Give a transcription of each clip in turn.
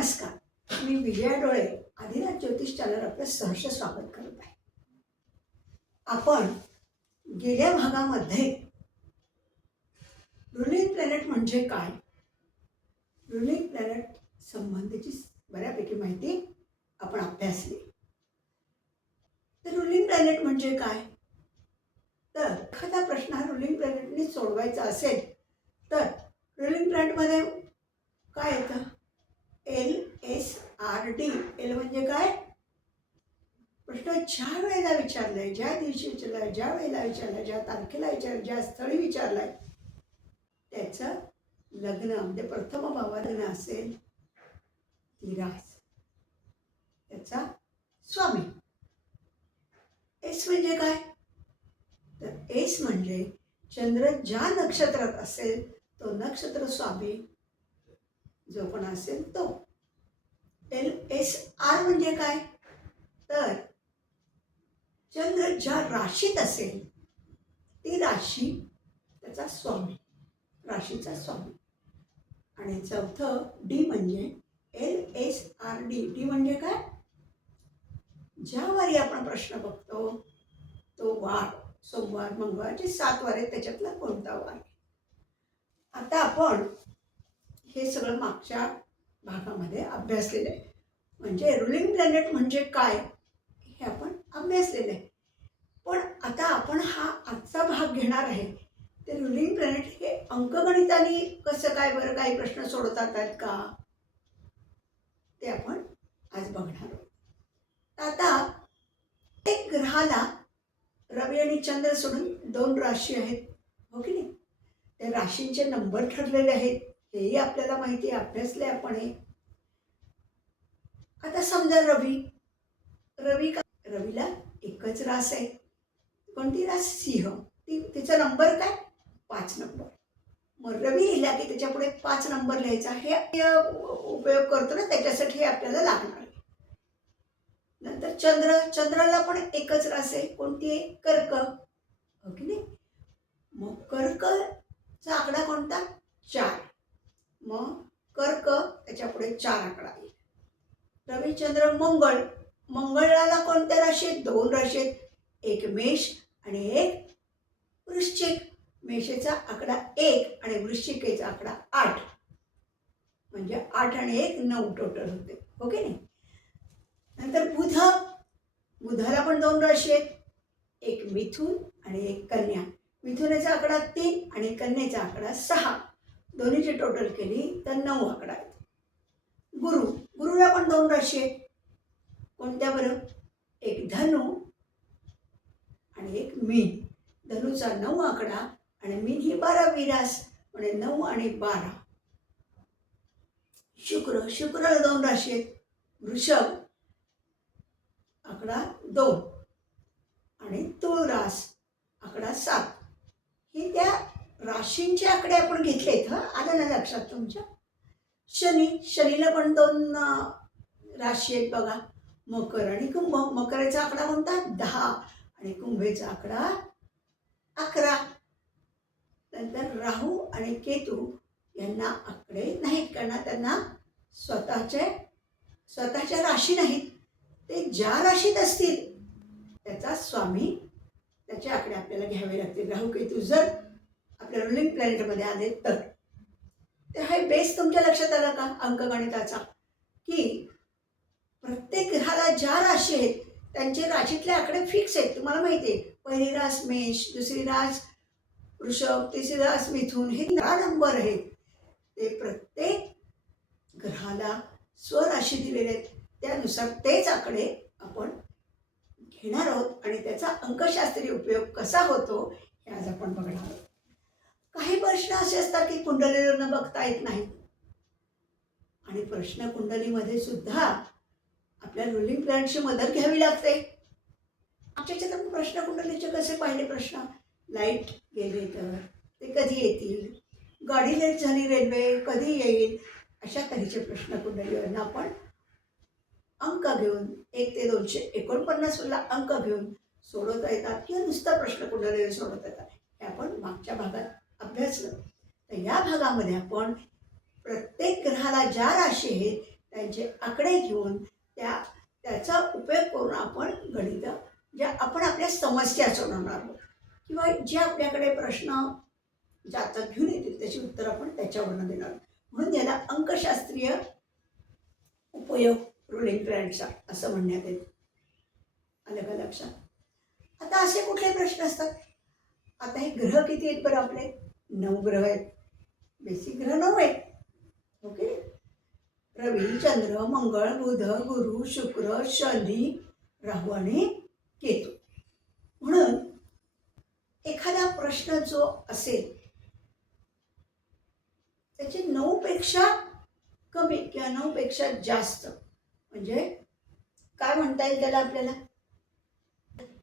नमस्कार, मी विजया डोळे आदिनाथ ज्योतिष चॅनल आपलं सहर्ष स्वागत करत आहे. आपण गेल्या भागामध्ये रुलिंग प्लॅनेट म्हणजे काय, रुलिंग प्लॅनेट संबंधीची बऱ्यापैकी माहिती आपण अभ्यासली. तर रुलिंग प्लॅनेट म्हणजे काय, तर एखादा प्रश्न हा रुलिंग प्लॅनेटने सोडवायचा असेल तर रुलिंग प्लॅनेटमध्ये काय येतं, LSRD. एल म्हणजे काय, प्रश्न ज्या वेळेला विचारलाय, ज्या दिवशी विचारलाय, ज्या वेळेला विचारलाय, ज्या तारखेला विचारलाय, ज्या स्थळी विचारलाय, त्याचं लग्न म्हणजे प्रथम भावात लग्न असेल ती रास, त्याचा स्वामी. एस म्हणजे काय, तर एस म्हणजे चंद्र ज्या नक्षत्रात असेल तो नक्षत्र स्वामी जो पण असेल तो. LSR म्हणजे काय, तर चंद्र ज्या राशीत असेल ती राशी त्याचा स्वामी, राशीचा स्वामी. आणि चौथं डी म्हणजे LSRD. डी म्हणजे काय, ज्या वारी आपण प्रश्न बघतो तो वार, सोमवार, मंगळवारचे 7 वार आहेत, त्याच्यातला कोणता वार. आता आपण हे सगळं मागच्या भागामध्ये अभ्यासलेलं आहे. म्हणजे रुलिंग प्लॅनेट म्हणजे काय हे आपण अभ्यासलेलं आहे. पण आता आपण हा आजचा भाग घेणार आहे. ते रुलिंग प्लॅनेट हे अंकगणिताने कसं काय बरं काही प्रश्न सोडवतात का, ते आपण आज बघणार आहोत. आता एक ग्रहाला रवी आणि चंद्र सोडून 2 राशी आहेत, हो की नाही. त्या राशींचे नंबर ठरलेले आहेत, हेही आपल्याला माहिती आहे, अभ्यासले आपण हे. आता समजा रवी का, रवीला एकच रास आहे, कोणती रास, सिंह. तिचा नंबर काय, 5 नंबर. मग रवी लिहिला की त्याच्या पुढे 5 नंबर लिहायचा, हे उपयोग करतो ना, त्याच्यासाठी हे आपल्याला लागणार आहे. नंतर चंद्राला पण एकच रास आहे, कोणती आहे, कर्क, हो की नाही. मग कर्कचा आकडा कोणता, 4. मग कर्क त्याच्या पुढे 4 आकडा आहे. रविचंद्र मंगळाला कोणत्या राशी आहेत, 2 राशी आहेत, एक मेष आणि एक वृश्चिक. मेषेचा आकडा 1 आणि वृश्चिकेचा आकडा 8, म्हणजे 8 आणि 1 9 टोटल होते, हो की नाही. नंतर बुधाला पण 2 राशी आहेत, एक मिथुन आणि एक कन्या. मिथुनाचा आकडा 3 आणि कन्याचा आकडा 6, दोन्हीची टोटल केली तर 9 आकडा आहेत. गुरुला पण 2 राशी आहेत, कोणत्या बरं, एक धनु आणि एक मीन. धनुचा 9 आकडा आणि मीन ही 12वी रास, म्हणजे 9 आणि 12. शुक्रला 2 राशी आहेत, वृषभ आकडा 2 आणि तुळ रास आकडा 7. हे त्या राशींचे आकडे आपण घेतलेत. आलं ना लक्षात तुमच्या. शनीला पण 2 राशी आहेत बघा, मकर आणि कुंभ. मकराचा आकडा कोणता, 10 आणि कुंभेचा आकडा 11. नंतर राहू आणि केतू यांना आकडे नाहीत, कारण त्यांना स्वतःच्या राशी नाहीत. ते ज्या राशीत असतील त्याचा स्वामी, त्याचे आकडे आपल्याला घ्यावे लागतील. राहू केतू जर आपल्या रुलिंग प्लॅनेटमध्ये आले तर हा बेस तुमच्या लक्षात आला का अंकगणिताचा, की प्रत्येक ग्रहाला ज्या राशी आहेत त्यांचे राशीतले आकडे फिक्स आहेत. तुम्हाला माहिती आहे, पहिली रास मेष, दुसरी रास वृषभ, तिसरी रास मिथुन, हे 10 नंबर आहेत. ते प्रत्येक ग्रहाला स्वराशी दिलेले आहेत, त्यानुसार तेच आकडे आपण घेणार आहोत आणि त्याचा अंकशास्त्रीय उपयोग कसा होतो हे आज आपण बघणार आहोत. काही प्रश्न असे असतात की कुंडलीवर न बघता येत नाहीत, आणि प्रश्न कुंडलीमध्ये सुद्धा आपल्याला रुलिंग प्लॅनेटची मदत घ्यावी लागते. आमच्या तर प्रश्न कुंडलीचे कसे पाहिले प्रश्न, लाईट गेले तर ते कधी येतील, गाडी लेट झाली, रेल्वे कधी येईल, अशा तऱ्हेचे प्रश्न कुंडलीवरनं आपण अंक घेऊन 1 ते 249 अंक घेऊन सोडवता येतात, किंवा नुसता प्रश्न कुंडलीवर सोडवता येतात. हे आपण मागच्या भागात अभ्यासलं. तर या भागामध्ये आपण प्रत्येक ग्रहाला ज्या राशी आहेत त्यांचे आकडे घेऊन त्याचा उपयोग करून आपण गणित ज्या आपण आपल्या समस्या सोडवणार आहोत किंवा जे आपल्याकडे प्रश्न जातक घेऊन येतील त्याची उत्तर आपण त्याच्यावरनं देणार. म्हणून याला अंकशास्त्रीय उपयोग रुलिंग प्लॅनेटचा असं म्हणण्यात येतं. आलं का लक्षात? आता असे कुठले प्रश्न असतात? आता हे ग्रह किती आहेत बरं आपले? 9 ग्रह आहेत. बेसिक ग्रह 9 आहेत. ओके. रवी, चंद्र, मंगळ, बुध, गुरु, शुक्र, शनी, राहू आणि केतू. म्हणून एखादा प्रश्न जो असेल त्याचे 9 पेक्षा कमी किंवा 9 पेक्षा जास्त म्हणजे काय म्हणता येईल त्याला आपल्याला?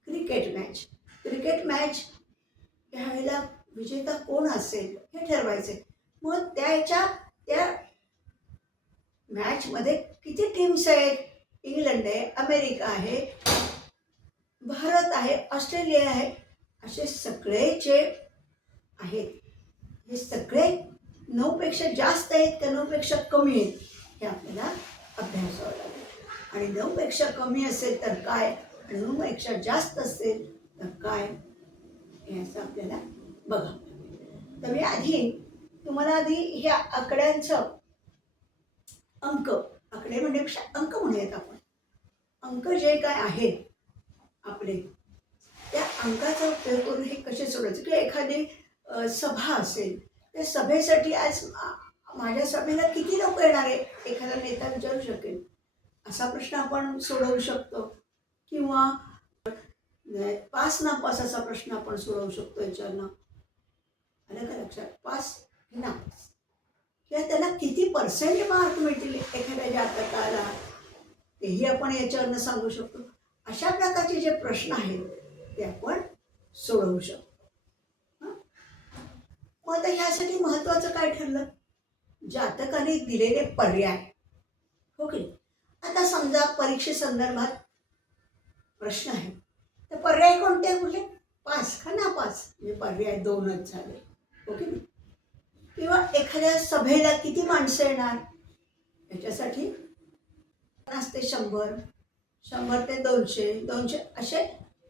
क्रिकेट मॅच ह्यावेळेला विजेता कोण असेल हे ठरवायचे. मग त्या मॅचमध्ये किती टीम्स आहेत? इंग्लंड आहे, अमेरिका आहे, भारत आहे, ऑस्ट्रेलिया आहे, असे सगळे जे आहेत हे सगळे 9 पेक्षा जास्त आहेत का 9 पेक्षा कमी आहेत हे आपल्याला अभ्यासावं लागेल. आणि 9 पेक्षा कमी असेल तर काय आणि 9 पेक्षा जास्त असेल तर काय हे असं आपल्याला बघावं लागेल. तर मी तुम्हाला ह्या आकड्यांचं आकडे म्हणण्यापेक्षा अंक म्हणूयात आपण. अंक जे काय आहेत आपले त्या अंकाचा उपयोग करून हे कसे सोडायचे किंवा एखादी सभा असेल त्या सभेसाठी आज माझ्या सभेला किती लोक येणार आहे एखादा नेता विचारू शकेल असा प्रश्न आपण सोडवू शकतो. किंवा पास नापास असा प्रश्न आपण सोडवू शकतो याच्यानं. आलं का लक्षात? पास हे नापास किंवा त्याला किती % मार्क मिळतील एखाद्या जातकाला तेही आपण याच्यावरनं सांगू शकतो. अशा प्रकारचे जे प्रश्न आहेत ते आपण सोडवू शकतो. मग आता ह्यासाठी महत्त्वाचं काय ठरलं? जातकाने दिलेले पर्याय. हो की? आता समजा परीक्षेसंदर्भात प्रश्न आहे तर पर्याय कोणते कुठले? पास का नापास म्हणजे पर्याय 2च झाले. हो की नाही? किंवा एखाद्या सभेला किती माणसं येणार याच्यासाठी 50 ते 100, 100 ते 200, 200 असे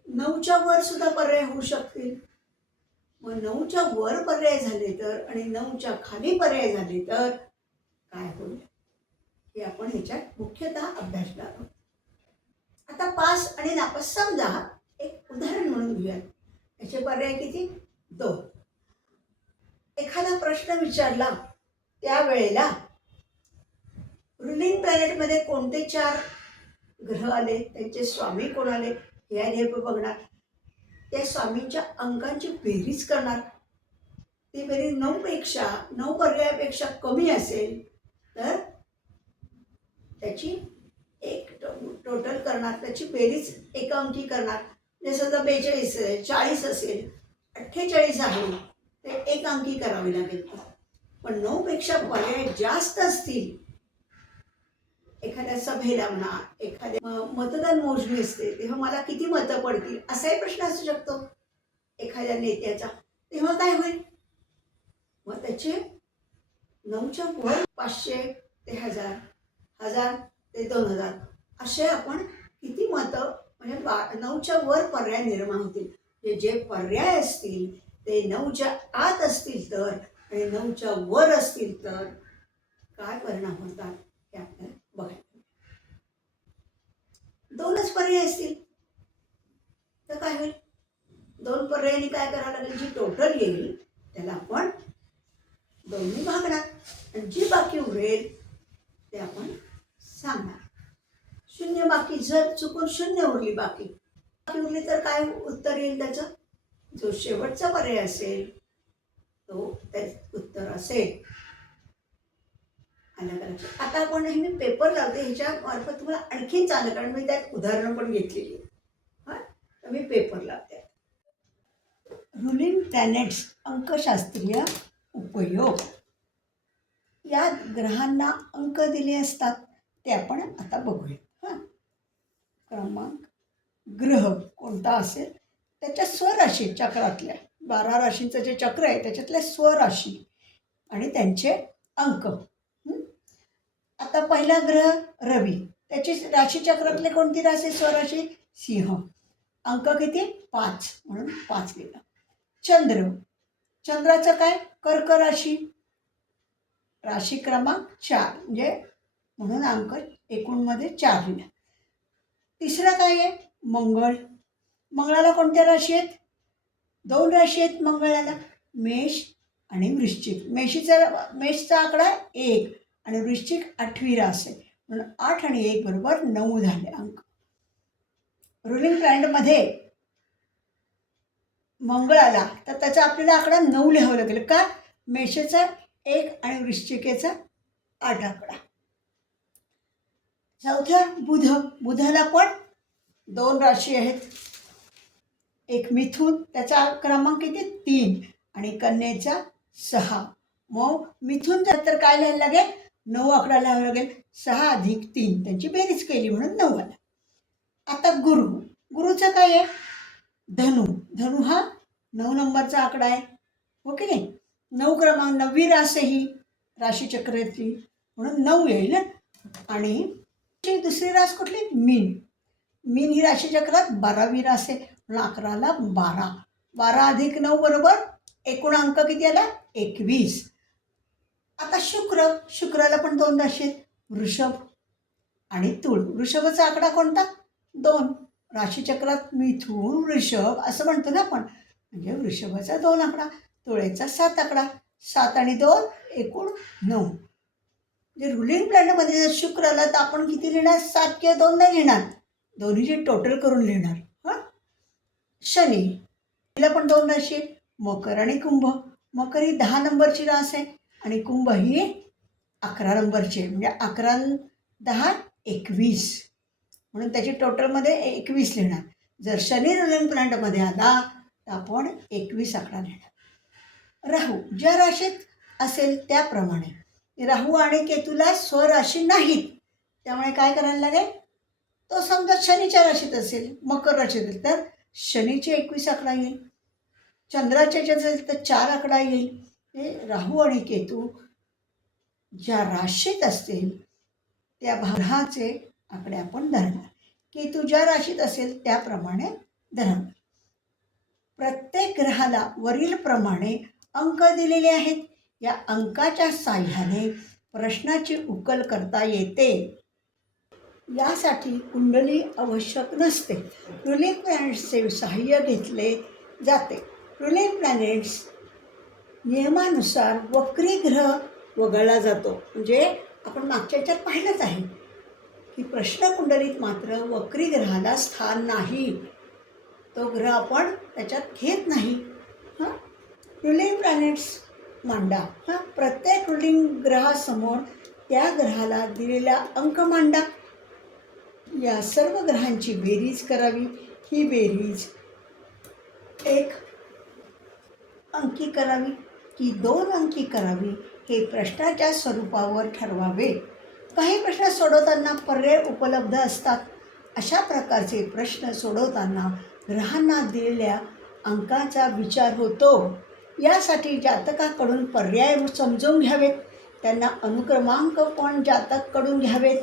9च्या वर सुद्धा पर्याय होऊ शकतील. मग 9च्या वर पर्याय झाले तर आणि 9च्या खाली पर्याय झाले तर काय होईल हे आपण ह्याच्यात मुख्यतः अभ्यासणार आहोत. आता पास आणि नापास समजा एक उदाहरण म्हणून घेऊयात. याचे पर्याय किती? 2. एखादा प्रश्न विचारला त्यावेळेला रुलिंग प्लॅनेटमध्ये कोणते 4 ग्रह आले त्यांचे स्वामी कोण आले हे आधी बघणार. त्या स्वामींच्या अंकांची बेरीज करणार. ती बेरीज 9 पर्यायापेक्षा कमी असेल तर त्याची एक टोटल करणार. त्याची बेरीज एका अंकी करणार. जसं समजा 42 आहे, 40 असेल, 48 आहे ते एक अंकी करावी लागेल. पण 9 पेक्षा पर्याय जास्त असतील एखाद्या सभेला म्हणा एखाद्या मतदान मोजणी असते तेव्हा मला किती मतं पडतील असाही प्रश्न असू शकतो एखाद्या नेत्याचा. तेव्हा काय होईल? मग त्याचे 9च्या वर 500 ते 1000, 1000 ते 2000 असे आपण किती मतं म्हणजे 9च्या वर पर्याय निर्माण होतील. जे पर्याय असतील ते 9च्या आत असतील तर आणि 9च्या वर असतील तर काय परिणाम होतात हे आपल्याला बघायचं. 2च पर्याय असतील तर काय होईल? 2 पर्यायांनी काय करावं लागेल? जी टोटल येईल त्याला आपण 2नी भागणार आणि जी बाकी उरेल ते आपण सांगणार. 0 बाकी जर चुकून 0 उरली बाकी उरली तर काय उत्तर येईल त्याचं? जो शेवटचा पर्याय असेल तो त्याचं उत्तर असेल. आलं का लक्षात? आता आपण हे मी पेपर लावते ह्याच्या मार्फत तुम्हाला आणखीन चांगलं कारण मी त्यात उदाहरणं पण घेतलेली आहे. हां तर मी पेपर लावते. रुलिंग प्लॅनेट्स अंकशास्त्रीय उपयोग. या ग्रहांना अंक दिले असतात ते आपण आता बघूया. हां क्रमांक ग्रह कोणता असेल त्याच्या स्वराशी चक्रातल्या 12 राशींचं जे चक्र आहे त्याच्यातल्या स्वराशी आणि त्यांचे अंक. आता पहिला ग्रह रवी, त्याची राशीचक्रातले कोणती राशी? स्वराशी सिंह. अंक किती? 5, म्हणून 5 लिहिलं. चंद्र, चंद्राचं काय? कर्क राशी, राशी क्रमांक 4, म्हणजे म्हणून अंक एकूणमध्ये 4 लिहिला. तिसरं काय आहे? मंगळ. मंगळाला कोणत्या राशी आहेत? 2 राशी आहेत मंगळाला, मेष आणि वृश्चिक. मेषचा आकडा 1 आणि वृश्चिक 8वी रास आहे, म्हणून 8 आणि 1 बरोबर 9 झाले अंक. रुलिंग प्लॅनेटमध्ये मंगळाला तर त्याचा आपल्याला आकडा 9 लिहावं लागेल. का? मेषाचा 1 आणि वृश्चिकेचा 8 आकडा. चौथा बुध. बुधाला पण 2 राशी आहेत, एक मिथुन, त्याचा क्रमांक किती? 3 आणि कन्येचा 6. मग मिथुन तर काय लिहायला लागेल? 9 आकडा लिहावा लागेल. 6 अधिक 3 त्यांची बेरीज केली म्हणून 9 आला. आता गुरु. गुरुचं काय आहे? धनु. धनु हा 9 नंबरचा आकडा आहे, हो की नाही? 9 क्रमांक 9वी रास आहे ही राशीचक्रातली, म्हणून 9 येईल. आणि दुसरी रास कुठली? मीन. मीन ही राशीचक्रात 12वी रास आहे, म्हणून 11ला 12. 12 अधिक 9 बरोबर एकूण अंक किती आला? 21. आता शुक्र. शुक्राला पण 2 राशी आहेत, वृषभ आणि तुळ. वृषभाचा आकडा कोणता? 2. राशीचक्रात मिथुन वृषभ असं म्हणतो ना आपण, म्हणजे वृषभाचा 2 आकडा, तुळेचा 7 आकडा. 7 आणि 2 एकूण 9. म्हणजे रुलिंग प्लॅनेटमध्ये जर शुक्र आला तर आपण किती लिहिणार? 7 किंवा 2 नाही लिहिणार, दोन्हीची टोटल करून लिहिणार. हां. शनी, तिला पण 2 राशी आहेत, मकर आणि कुंभ. मकर ही 10 नंबरची रास आहे आणि कुंभ ही 11 नंबरची आहे, म्हणजे 11 10 21, म्हणून त्याची टोटलमध्ये 21 लिहिणार. जर शनी रुलिंग प्लॅनेटमध्ये आला तर आपण 21 आकडा लिहिणार. राहू ज्या राशीत असेल त्याप्रमाणे. राहू आणि केतूला स्वराशी नाहीत, त्यामुळे काय करायला लागेल? तो समजा शनीच्या राशीत असेल, मकर राशीत असेल तर शनीचे 21 आकडा येईल. चंद्राच्या असेल तर 4 आकडा येईल. हे राहू आणि केतू ज्या राशीत असतील त्या ग्रहाचे आकडे आपण धरणार. केतू ज्या राशीत असेल त्याप्रमाणे धरणार. प्रत्येक ग्रहाला वरील प्रमाणे अंक दिलेले आहेत. या अंकाच्या साह्याने प्रश्नाची उकल करता येते. यासाठी कुंडली आवश्यक नसते. रुलिंग प्लॅनेट्सचे सहाय्य घेतले जाते. रुलिंग प्लॅनेट्स नियमानुसार वक्री ग्रह वगळला जातो. म्हणजे आपण मागच्या याच्यात पाहिलंच आहे की प्रश्नकुंडलीत मात्र वक्री ग्रहाला स्थान नाही, तो ग्रह आपण त्याच्यात घेत नाही. हां. रुलिंग प्लॅनेट्स मांडा. हां. प्रत्येक रुलिंग ग्रहासमोर त्या ग्रहाला दिलेला अंक मांडा. या सर्व ग्रहांची बेरीज करावी. ही बेरीज 1 अंकी करावी की 2 अंकी करावी हे प्रश्नाच्या स्वरूपावर ठरवावे. काही प्रश्न सोडवताना पर्याय उपलब्ध असतात. अशा प्रकारचे प्रश्न सोडवताना ग्रहांना दिलेल्या अंकाचा विचार होतो. यासाठी जातकाकडून पर्याय समजून घ्यावेत. त्यांना अनुक्रमांक पण जातकाकडून घ्यावेत.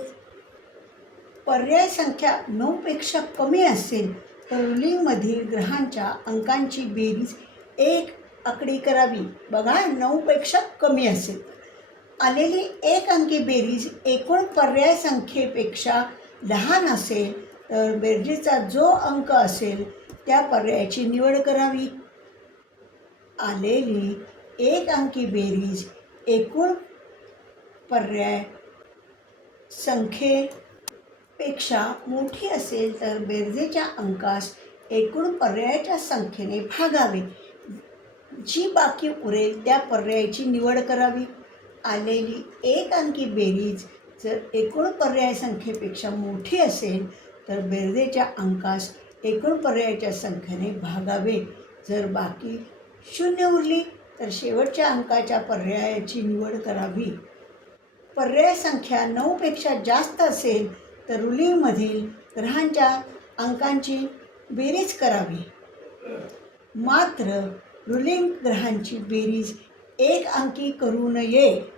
पर्याय संख्या 9पेक्षा कमी असेल तर रुलिंगमधील ग्रहांच्या अंकांची बेरीज 1 आकडी करावी. बघा, 9पेक्षा कमी असेल आलेली 1 अंकी बेरीज एकूण पर्याय संख्येपेक्षा लहान असेल तर बेरजेचा जो अंक असेल त्या पर्यायाची निवड करावी. आलेली 1 अंकी बेरीज एकूण पर्याय संख्येपेक्षा मोठी असेल तर बेरजेच्या अंकास एकूण पर्यायाच्या संख्येने भागावे. जी बाकी उरेल त्या पर्यायाची निवड करावी. आलेली 1 अंकी बेरीज जर एकूण पर्याय संख्येपेक्षा मोठी असेल तर बेरजेच्या अंकास एकूण पर्यायाच्या संख्येने भागावे. जर बाकी 0 उरली तर शेवटच्या अंकाच्या पर्यायाची निवड करावी. पर्याय संख्या 9पेक्षा जास्त असेल तर रुलिंगमधील ग्रहांच्या अंकांची बेरीज करावी. मात्र रुलिंग ग्रहांची बेरीज 1 अंकी करू नये.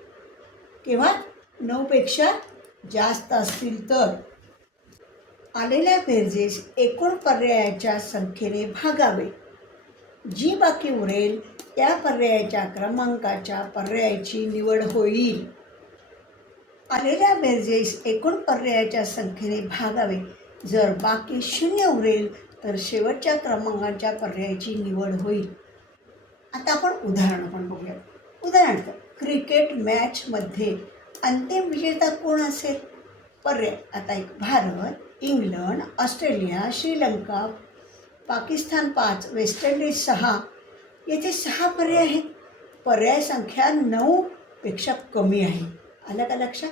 केव्हा? 9पेक्षा जास्त असतील तर आलेल्या बेरजेस एकूण पर्यायाच्या संख्येने भागावे. जी बाकी उरेल त्या पर्यायाच्या क्रमांकाच्या पर्यायाची निवड होईल. आलेल्या बेरजेस एकूण पर्यायाच्या संख्येने भागावे. जर बाकी 0 उरेल तर शेवटच्या क्रमांकाच्या पर्यायाची निवड होईल. आता आपण उदाहरण पण बघूया. उदाहरणार्थ क्रिकेट मॅचमध्ये अंतिम विजेता कोण असेल? पर्याय आता एक Bharat, England, Australia, Sri Lanka, Pakistan 5, West Indies 6. येथे 6 पर्याय आहेत. पर्याय संख्या 9 पेक्षा कमी आहे. आलं का लक्षात?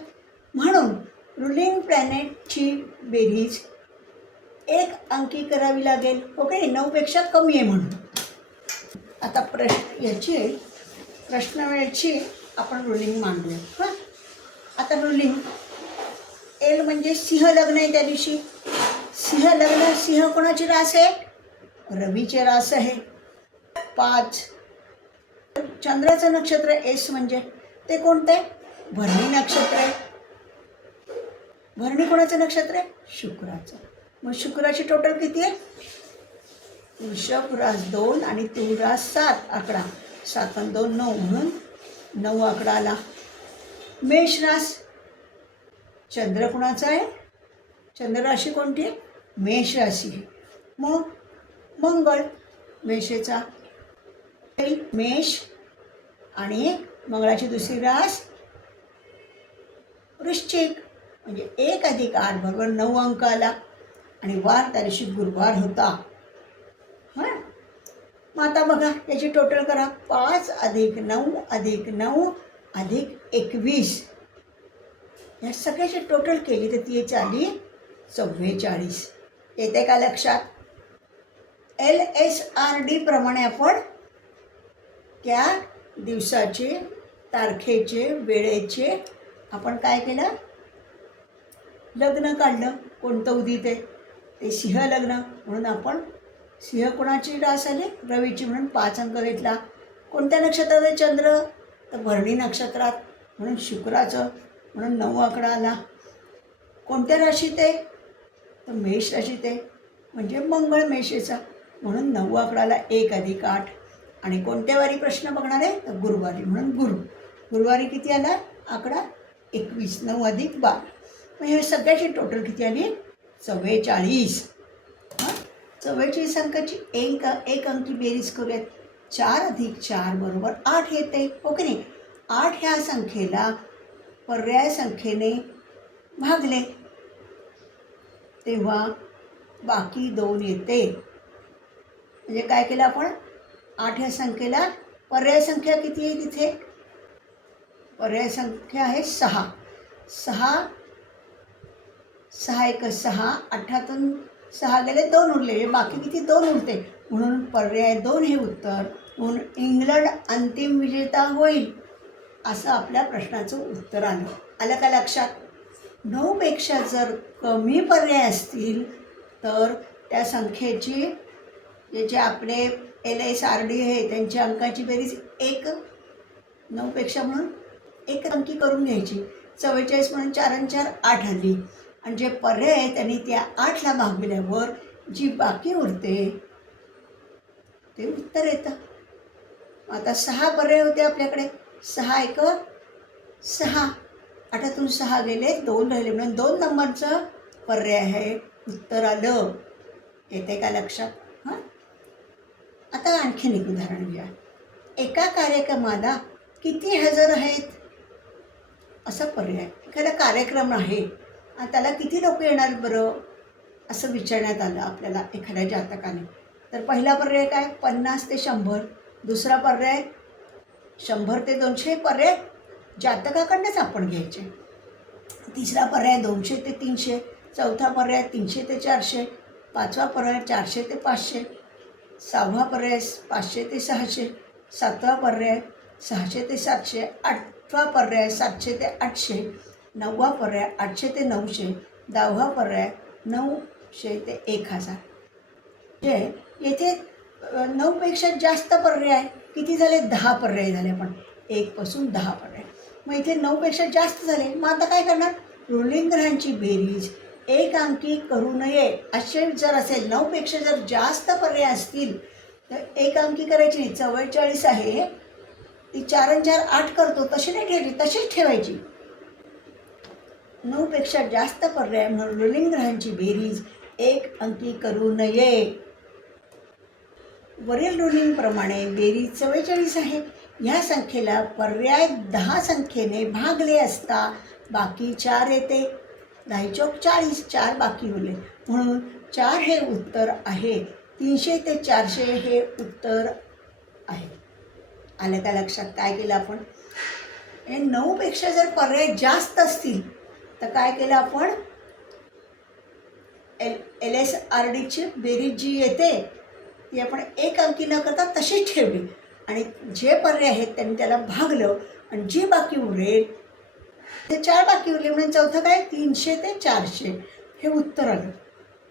म्हणून रुलिंग प्लॅनेटची बेरीज 1 अंकी करावी लागेल. ओके, 9 पेक्षा कमी आहे म्हणून. आता प्रश्न वेळेची आपण रुलिंग मांडूया. हां, आता रुलिंग एल म्हणजे सिंह लग्न आहे त्या दिवशी. सिंह लग्न, सिंह कोणाची रास आहे? रवीचे रास आहे. 5 चंद्राचं नक्षत्र एस म्हणजे ते कोणते? भरणी नक्षत्र आहे. भरणी कोणाचं नक्षत्र आहे? शुक्राचं. मग शुक्राची टोटल किती आहे? वृषभ रास 2 आणि तुळ रास 7. आकडा 7 आणि 2 9 म्हणून 9 आकडा आला. मेष रास, चंद्र कुणाचा आहे? चंद्र राशी कोणती आहे? मेष राशी. मग मंगळ मेषेचा. मेष आणि मंगळाची दुसरी रास वृश्चिक. म्हणजे 1 + 8 बरोबर 9 अंक आला. आणि वार त्या दिवशी गुरुवार होता. हां, मग आता बघा याची टोटल करा. 5 + 9 + 9 + 21. या सगळ्याची टोटल केली तर ती आली 44. येते का लक्षात? LSRD प्रमाणे आपण त्या दिवसाचे, तारखेचे, वेळेचे आपण काय केलं? लग्न काढलं. कोणतं उदित आहे? ते सिंह लग्न. म्हणून आपण सिंह कोणाची रास आली? रवीची. म्हणून 5 अंक घेतला. कोणत्या नक्षत्रात आहे चंद्र? तर भरणी नक्षत्रात. म्हणून शुक्राचं. म्हणून 9 आकडा आला. कोणत्या राशीत आहे? तर मेष राशीत आहे. म्हणजे मंगळ मेषेचा. म्हणून 9 आकडाला 1 + 8. आणि कोणत्या वारी प्रश्न बघणार आहे? तर गुरुवारी. म्हणून गुरुवारी किती आला आकडा? 21. 9 + 12. मग हे सगळ्याची टोटल किती आली? 44. हां, 44 अंकाची एक अंकी बेरीज करूयात. 4 + 4 बरोबर 8 येते. हो की नाही? 8 ह्या संख्येला पर्याय संख्येने भागले तेव्हा बाकी 2 येते. म्हणजे काय केलं आपण? 8 ह्या संख्येला पर्याय संख्या किती आहे तिथे? पर्याय संख्या आहे 6. 6 1 6. 8तून 6 गेले 2 उरले. बाकी किती? 2 उरते. म्हणून पर्याय 2 हे उत्तर. म्हणून इंग्लंड अंतिम विजेता होईल असं आपल्या प्रश्नाचं उत्तर आलं. आलं का लक्षात? 9 पेक्षा जर कमी पर्याय असतील तर त्या संख्येची, जे आपले LSRD आहे त्यांच्या अंकाची बेरीज 1 9 पेक्षा म्हणून 1 अंकी करून घ्यायची. 44 म्हणून 4 आणि 4 8 आली. आणि जे पर्याय आहे त्यांनी त्या 8ला भागल्यावर जी बाकी उरते ते उत्तर येतं. आता 6 पर्याय होते आपल्याकडे. 6 1 6. 8तून 6 गेले 2 राहिले. म्हणून 2 नंबरचं पर्याय आहे उत्तर आलं. येते का लक्षात? हां, आता आणखीन एक उदाहरण घ्या. एका कार्यक्रमाला किती हजर आहेत? असा पर्याय. एखादा कार्यक्रम आहे आणि त्याला किती लोक येणार बरं असं विचारण्यात आलं आपल्याला एखाद्या जातकाने. तर पहिला पर्याय काय? 50 ते 100. दुसरा पर्याय 100 ते 200. पर्याय जातकाकडनंच आपण घ्यायचे. तिसरा पर्याय 200 ते 300. चौथा पर्याय 300 ते 400. पाचवा पर्याय 400 ते 500. 6वा पर्याय 500 ते 600. 7वा पर्याय 600 ते 700. 8वा पर्याय 700 ते 800. 9वा पर्याय 800 ते 900. 10वा पर्याय 900 ते 1000. जे येथे 9 पेक्षा जास्त पर्याय किती झाले? 10 पर्याय झाले. आपण 1 पासून 10 पर्याय. मग इथे 9 पेक्षा जास्त झाले. मग आता काय करणार? रुलिंग ग्रहांची बेरीज एक अंकी करू नये असे जर असेल, 9पेक्षा जर जास्त पर्याय असतील तर एक अंकी करायची नाही. 44 आहे, ती 4 आणि 4 8 करतो, तशी नाही ठेवली, तशीच ठेवायची. 9पेक्षा जास्त पर्याय म्हणून रुलिंग ग्रहांची बेरीज एक अंकी करू नये. वरील रुलिंगप्रमाणे बेरीज 44 आहे. ह्या संख्येला पर्याय 10 संख्येने भागले असता बाकी 4 येते. 10 चौक 40, 4 बाकी उरले, म्हणून 4 हे उत्तर आहे. 300 ते 400 हे उत्तर आहे. आलं का लक्षात? काय केलं आपण? 9पेक्षा जर पर्याय जास्त असतील तर काय केलं आपण? LSRDची बेरीज जी येते ती आपण एक अंकी न करता तशीच ठेवली आणि जे पर्याय आहेत त्यांनी त्याला भागलं आणि जे बाकी उरेल ते 4 बाकी उरले, म्हणून चौथं काय? 300 ते 400 हे उत्तर आलं.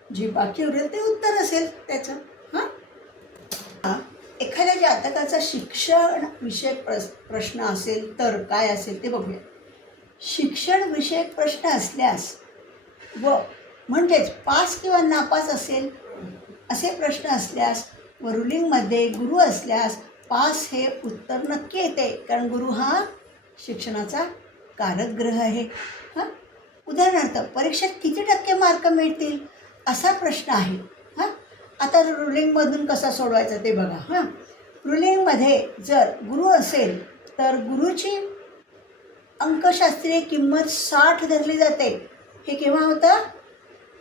जे बाकी उरेल ते उत्तर असेल त्याचं. हां, एखाद्या जातकाचा शिक्षण विषयक प्रश्न असेल तर काय असेल ते बघूया. शिक्षण विषयक प्रश्न असल्यास व म्हणजेच पास किंवा नापास असेल असे प्रश्न असल्यास व रुलिंगमध्ये गुरु असल्यास पास हे उत्तर नक्की येते, कारण गुरु हा शिक्षणाचा कारक ग्रह आहे. हां, उदाहरणार्थ परीक्षेत किती टक्के मार्क मिळतील असा प्रश्न आहे. हां, आता रुलिंगमधून कसा सोडवायचा ते बघा. हां, रुलिंगमध्ये जर गुरु असेल तर गुरुची अंकशास्त्रीय किंमत 60 धरली जाते. हे केव्हा होतं?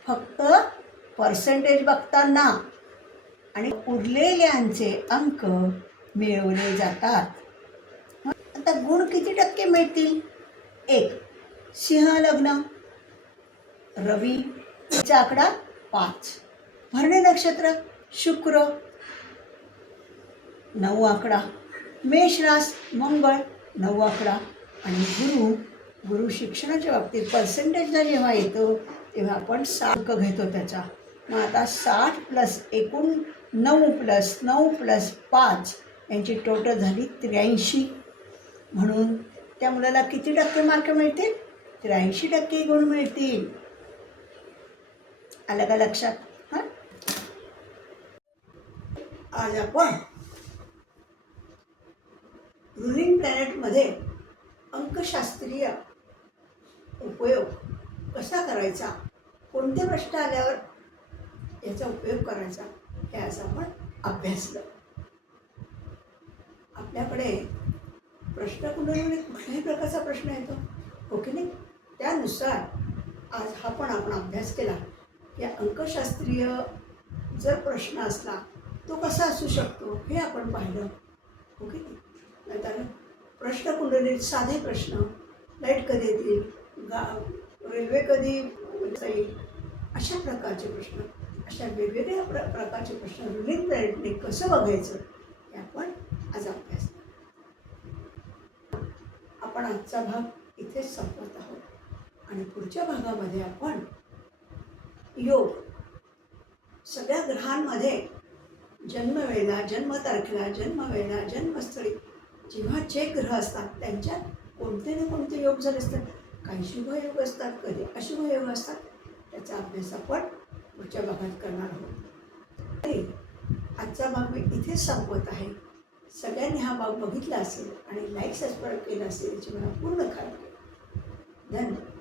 फक्त पर्सेंटेज बघताना, आणि उरलेल्यांचे अंक मिळवले जातात. आता गुण किती टक्के मिळतील? 1. सिंह लग्न, रवीचा आकडा 5, भरणी नक्षत्र, शुक्र 9 आकडा, मेष रास, मंगळ 9 आकडा, आणि गुरु शिक्षणाच्या बाबतीत पर्सेंटेजला जेव्हा येतो तेव्हा आपण 60 अंक घेतो त्याचा. मग आता 60 प्लस एकूण 9 प्लस 9 प्लस 5 यांची टोटल झाली 83. म्हणून त्या मुलाला किती टक्के मार्क मिळतील? 83% गुण मिळतील. आलं का लक्षात? हां, आज आपण रुलिंग प्लॅनेटमध्ये अंकशास्त्रीय उपयोग कसा करायचा, कोणते प्रश्न आल्यावर याचा उपयोग करायचा हे आज आपण अभ्यासलं. आपल्याकडे प्रश्नकुंडलीमध्ये कुठल्याही प्रकारचा प्रश्न येतो, हो की नाही? त्यानुसार आज हा पण आपण अभ्यास केला की अंकशास्त्रीय जर प्रश्न असला तो कसा असू शकतो हे आपण पाहिलं, हो की नाही? नंतर प्रश्नकुंडलीत साधे प्रश्न, लाईट कधी येतील, रेल्वे कधी जाईल, अशा प्रकारचे प्रश्न, अशा वेगवेगळ्या प्रकारचे प्रश्न रुलिंग प्लॅनेटने कसं बघायचं हे आपण आज अभ्यासलं. आपण आजचा भाग इथेच संपवत आहोत आणि पुढच्या भागामध्ये आपण योग, सगळ्या ग्रहांमध्ये जन्मवेळेला, जन्मतारखेला, जन्मवेळेला, जन्मस्थळी जेव्हा जे ग्रह असतात त्यांच्यात कोणते ना कोणते योग झाले असतात. काही शुभयोग असतात, कधी अशुभयोग असतात. त्याचा अभ्यास आपण पुढच्या भागात करणार आहोत. आजचा भाग मी इथेच संपवत आहे. सगळ्यांनी हा भाग बघितला असेल आणि लाईक सबस्क्राईब केला असेल याची मला पूर्ण खात्री. धन्यवाद.